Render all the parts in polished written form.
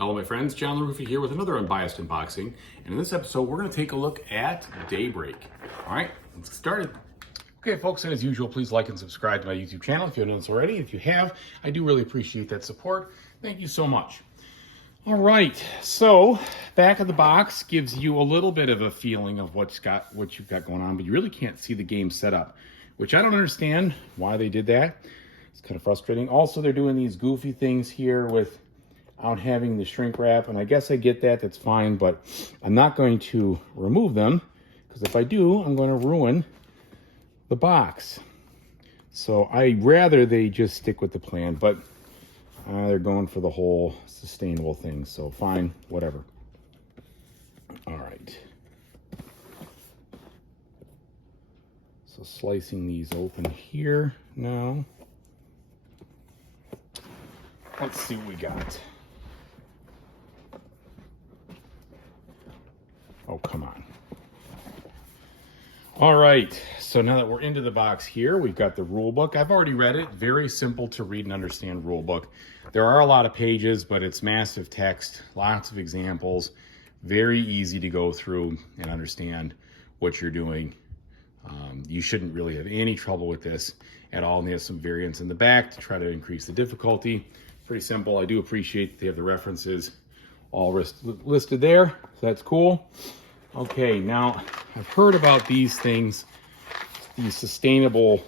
Hello my friends, John LaRuffa here with another Unbiased unboxing. And in this episode, we're gonna take a look at Daybreak. All right, let's get started. Okay folks, and as usual, please like and subscribe to my YouTube channel if you haven't done so already. If you have, I do really appreciate that support. Thank you so much. All right, so back of the box gives you a little bit of a feeling of what you've got going on, but you really can't see the game set up, which I don't understand why they did that. It's kind of frustrating. Also, they're doing these goofy things here without having the shrink wrap, and I guess I get that, that's fine, but I'm not going to remove them, because if I do, I'm going to ruin the box. So I'd rather they just stick with the plan, but they're going for the whole sustainable thing, so fine, whatever. All right. So slicing these open here now. Let's see what we got. Oh, come on. All right, so now that we're into the box here, we've got the rule book. I've already read it. Very simple to read and understand rule book. There are a lot of pages, but it's massive text, lots of examples, very easy to go through and understand what you're doing. You shouldn't really have any trouble with this at all. And they have some variants in the back to try to increase the difficulty. Pretty simple. I do appreciate they have the references all listed there, so that's cool. Okay, now I've heard about these things, these sustainable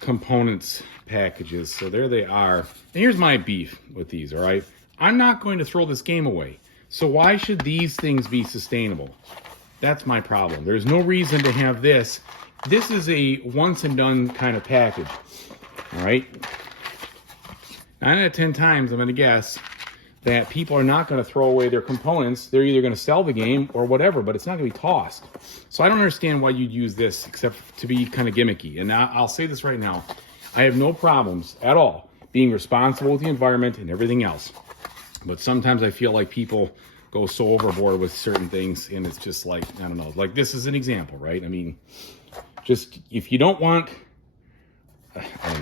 components packages. So there they are. And here's my beef with these, all right? I'm not going to throw this game away. So why should these things be sustainable? That's my problem. There's no reason to have this. This is a once and done kind of package, all right? 9 out of 10 times, I'm going to guess that people are not going to throw away their components. They're either going to sell the game or whatever, but it's not going to be tossed. So I don't understand why you'd use this except to be kind of gimmicky. And I'll say this right now. I have no problems at all being responsible with the environment and everything else. But sometimes I feel like people go so overboard with certain things, and it's just like, I don't know, like this is an example, right? I mean, just if you don't want, I don't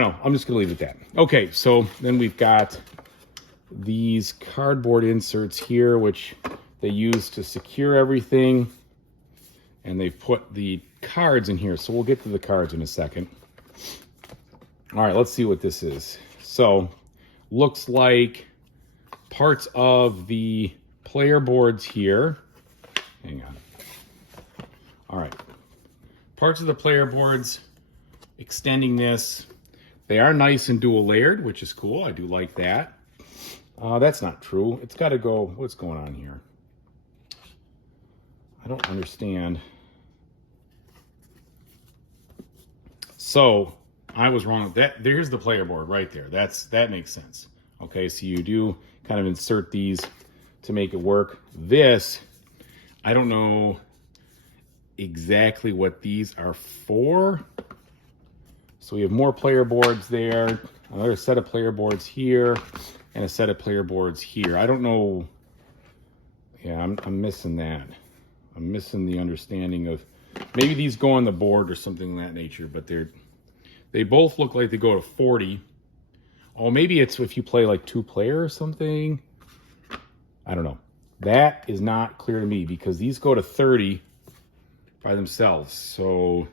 know. I'm just going to leave it at that. Okay, so then we've got these cardboard inserts here, which they use to secure everything. And they've put the cards in here. So we'll get to the cards in a second. All right, let's see what this is. So, looks like parts of the player boards here. Hang on. All right. Parts of the player boards, extending this. They are nice and dual layered, which is cool. I do like that. That's not true. It's got to go. What's going on here? I don't understand. So I was wrong. There's the player board right there. That makes sense. Okay, so you do kind of insert these to make it work. This, I don't know exactly what these are for. So we have more player boards there, another set of player boards here, and a set of player boards here. I don't know. Yeah, I'm missing that. I'm missing the understanding of maybe these go on the board or something of that nature, but they both look like they go to 40. Oh, maybe it's if you play like 2-player or something. I don't know. That is not clear to me because these go to 30 by themselves. So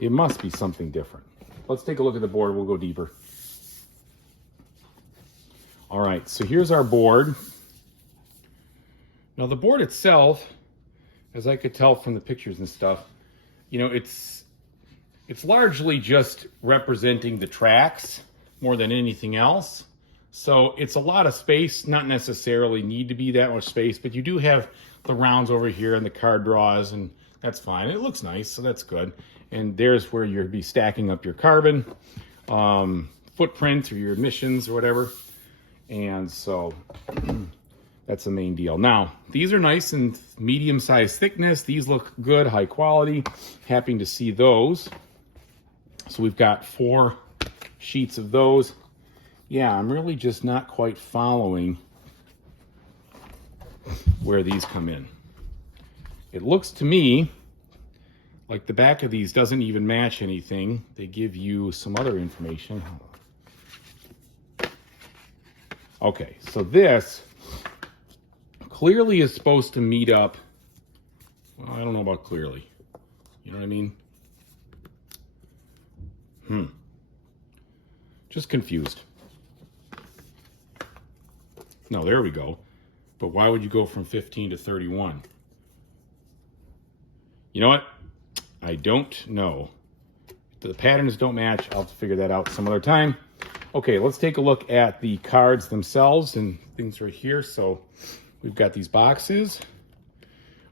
it must be something different. Let's take a look at the board. We'll go deeper. All right, so here's our board. Now the board itself, as I could tell from the pictures and stuff, you know, it's largely just representing the tracks more than anything else. So it's a lot of space, not necessarily need to be that much space, but you do have the rounds over here and the card draws, and that's fine. It looks nice, so that's good. And there's where you'll be stacking up your carbon footprint or your emissions or whatever. And so that's the main deal. Now, these are nice and medium-sized thickness. These look good, high quality. Happy to see those. So we've got 4 sheets of those. Yeah, I'm really just not quite following where these come in. It looks to me like the back of these doesn't even match anything. They give you some other information. Okay, so this clearly is supposed to meet up. Well, I don't know about clearly. You know what I mean? Just confused. No, there we go. But why would you go from 15 to 31? You know what? I don't know. The patterns don't match. I'll have to figure that out some other time. Okay, let's take a look at the cards themselves and things right here. So we've got these boxes,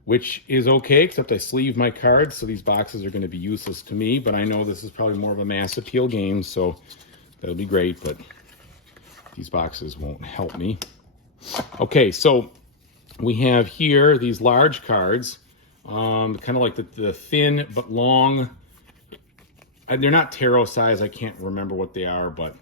which is okay, except I sleeve my cards, so these boxes are going to be useless to me, but I know this is probably more of a mass appeal game, so that'll be great, but these boxes won't help me. Okay, so we have here these large cards, kind of like the thin but long. They're not tarot size, I can't remember what they are, but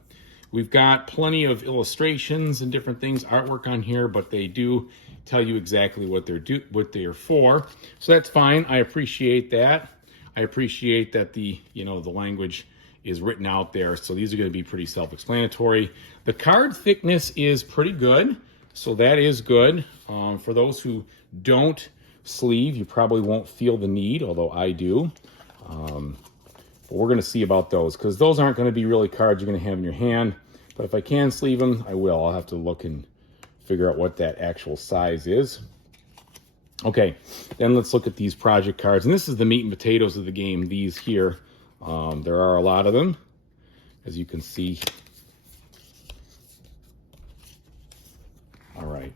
we've got plenty of illustrations and different things, artwork on here, but they do tell you exactly what they're for. So that's fine. I appreciate that. I appreciate that the language is written out there. So these are going to be pretty self-explanatory. The card thickness is pretty good. So that is good. For those who don't sleeve, you probably won't feel the need, although I do. But we're going to see about those, because those aren't going to be really cards you're going to have in your hand. But if I can sleeve them, I will. I'll have to look and figure out what that actual size is. Okay, then let's look at these project cards. And this is the meat and potatoes of the game, these here. There are a lot of them, as you can see. All right.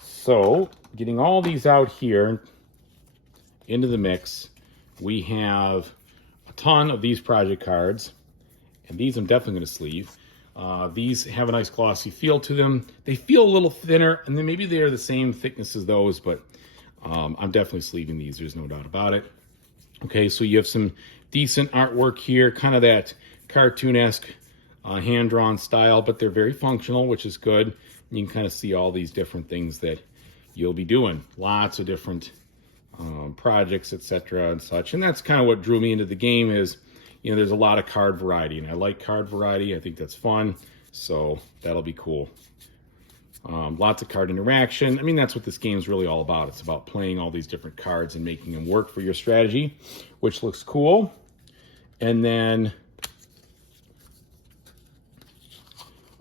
So, getting all these out here into the mix, we have a ton of these project cards, and these I'm definitely going to sleeve. These have a nice glossy feel to them. They feel a little thinner, and then maybe they're the same thickness as those, but I'm definitely sleeving these. There's no doubt about it. Okay, so you have some decent artwork here, kind of that cartoon-esque hand-drawn style, but they're very functional, which is good. You can kind of see all these different things that you'll be doing. Lots of different projects, etc. and such. And that's kind of what drew me into the game is, there's a lot of card variety, and I like card variety. I think that's fun, so that'll be cool. Lots of card interaction. I mean, that's what this game's really all about. It's about playing all these different cards and making them work for your strategy, which looks cool. And then,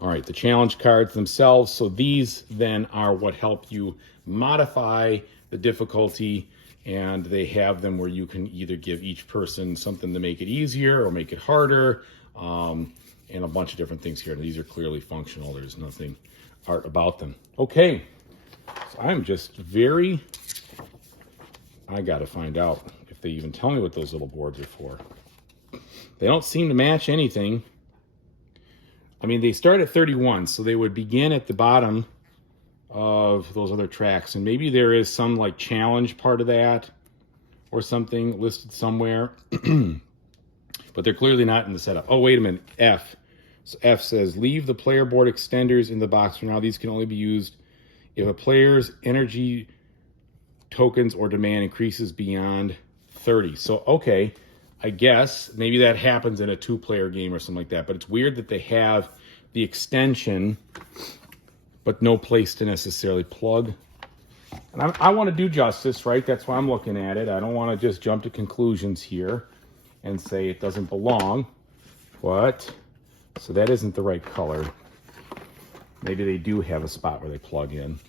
all right, the challenge cards themselves. So these then are what help you modify the difficulty, and they have them where you can either give each person something to make it easier or make it harder, and a bunch of different things here. These are clearly functional. There's nothing art about them. Okay, so I'm just I gotta find out if they even tell me what those little boards are for. They don't seem to match anything. I mean, they start at 31, so they would begin at the bottom of those other tracks, and maybe there is some like challenge part of that or something listed somewhere. But they're clearly not in the setup. Oh, wait a minute. F. So F says, leave the player board extenders in the box for now. These can only be used if a player's energy tokens or demand increases beyond 30. So, okay, I guess maybe that happens in a 2-player game or something like that. But it's weird that they have the extension but no place to necessarily plug. And I want to do justice, right? That's why I'm looking at it. I don't want to just jump to conclusions here and say it doesn't belong. What? So that isn't the right color. Maybe they do have a spot where they plug in.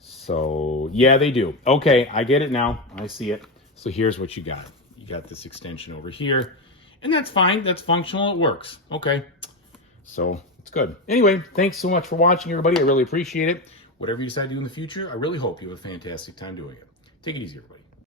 So, yeah, they do. Okay, I get it now. I see it. So here's what you got. You got this extension over here. And that's fine. That's functional. It works. Okay. So it's good. Anyway, thanks so much for watching, everybody. I really appreciate it. Whatever you decide to do in the future, I really hope you have a fantastic time doing it. Take it easy, everybody.